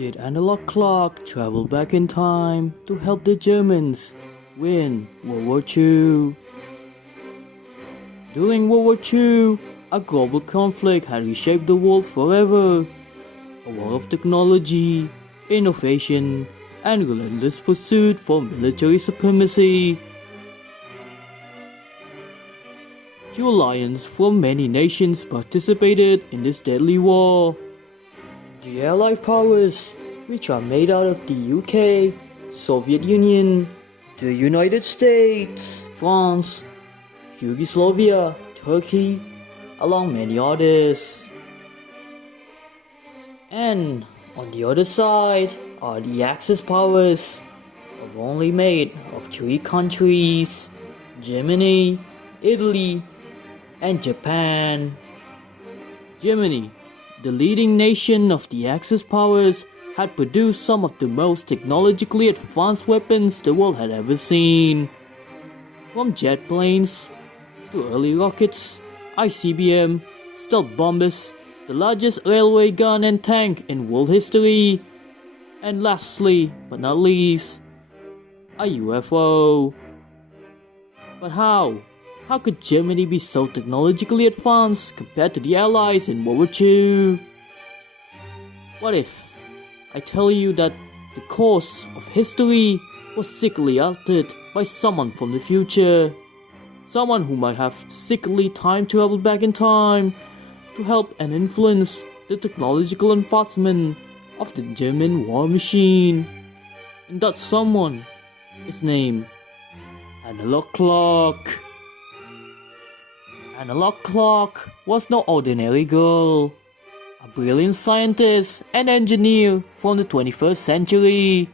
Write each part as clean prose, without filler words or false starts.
Did analog clock travel back in time to help the Germans win World War II? During World War II, a global conflict had reshaped the world forever. A war of technology, innovation, and relentless pursuit for military supremacy. Two alliances from many nations participated in this deadly war. The Allied powers, which are made out of the UK, Soviet Union, the United States, France, Yugoslavia, Turkey, along many others. And on the other side are the Axis powers, only made of three countries: Germany, Italy, and Japan. Germany, the leading nation of the Axis powers, had produced some of the most technologically advanced weapons the world had ever seen. From jet planes to early rockets, ICBM, stealth bombers, the largest railway gun and tank in world history, and lastly but not least, a UFO. But how? How could Germany be so technologically advanced compared to the Allies in World War II? What if I tell you that the course of history was secretly altered by someone from the future? Someone who might have secretly time traveled back in time to help and influence the technological advancement of the German war machine. And that someone is named Analog Clock. Analog Clock was no ordinary girl, a brilliant scientist and engineer from the 21st century.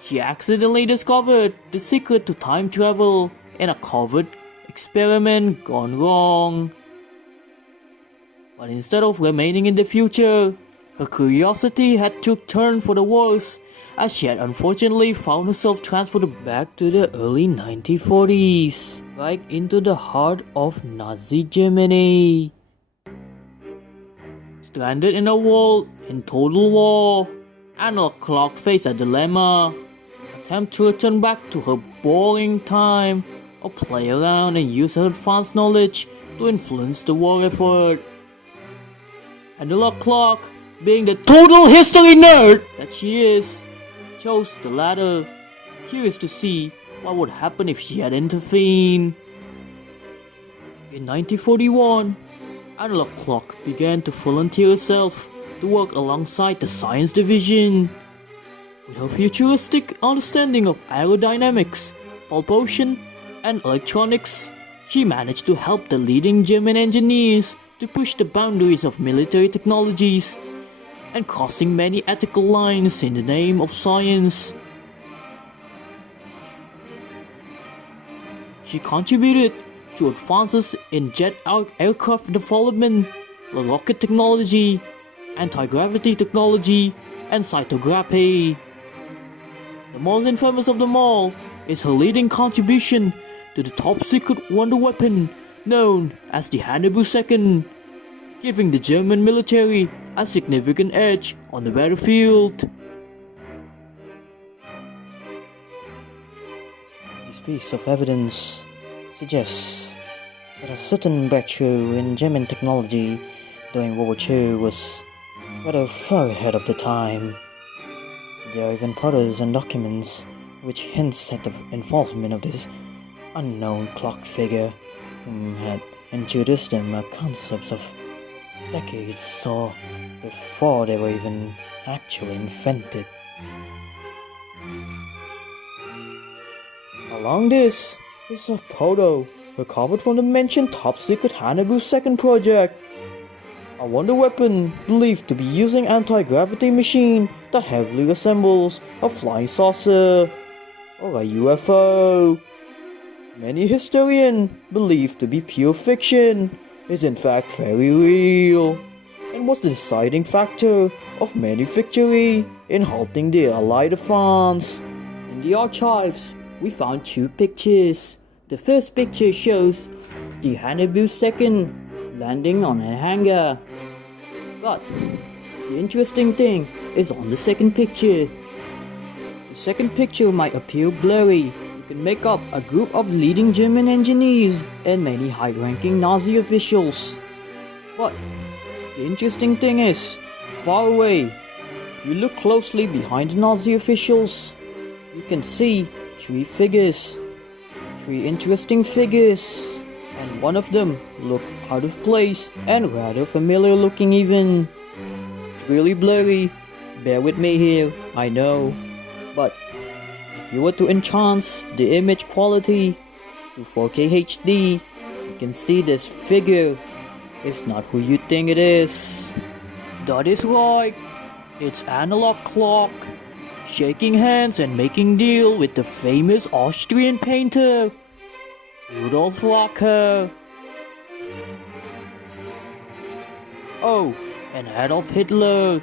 She accidentally discovered the secret to time travel in a covert experiment gone wrong. But instead of remaining in the future, her curiosity had took turn for the worse, as she had unfortunately found herself transported back to the early 1940s, right into the heart of Nazi Germany. Stranded in a world in total war, Analog Clock faced a dilemma: attempt to return back to her boring time, or play around and use her advanced knowledge to influence the war effort. Analog Clock, being the total history nerd that she is, chose the latter, curious to see what would happen if she had intervened. In 1941, Analog Clock began to volunteer herself to work alongside the science division. With her futuristic understanding of aerodynamics, propulsion, and electronics, she managed to help the leading German engineers to push the boundaries of military technologies and crossing many ethical lines in the name of science. She contributed to advances in jet aircraft development, rocket technology, anti-gravity technology, and cytography. The most infamous of them all is her leading contribution to the top-secret wonder weapon known as the Hannibal II, giving the German military a significant edge on the battlefield. This piece of evidence suggests that a certain breakthrough in German technology during World War II was rather far ahead of the time. There are even photos and documents which hints at the involvement of this unknown clock figure whom had introduced them concepts of decades or before they were even actually invented. Along this is a photo recovered from the mentioned top-secret Hannibal II project, a wonder weapon believed to be using anti-gravity machine that heavily resembles a flying saucer or a UFO. Many historians believe to be pure fiction is in fact very real, and was the deciding factor of many victory in halting the Allied advance. In the archives, we found two pictures. The first picture shows the Hannibal II landing on a hangar. But the interesting thing is on the second picture. The second picture might appear blurry. You can make up a group of leading German engineers and many high-ranking Nazi officials. But the interesting thing is, far away, if you look closely behind the Nazi officials, you can see three figures. Three interesting figures. And one of them look out of place and rather familiar looking even. It's really blurry. Bear with me here, I know. But if you were to enhance the image quality to 4K HD, you can see this figure is not who you think it is. That is right. It's Analog Clock, shaking hands and making deal with the famous Austrian painter, Rudolf Rocker. Oh, and Adolf Hitler.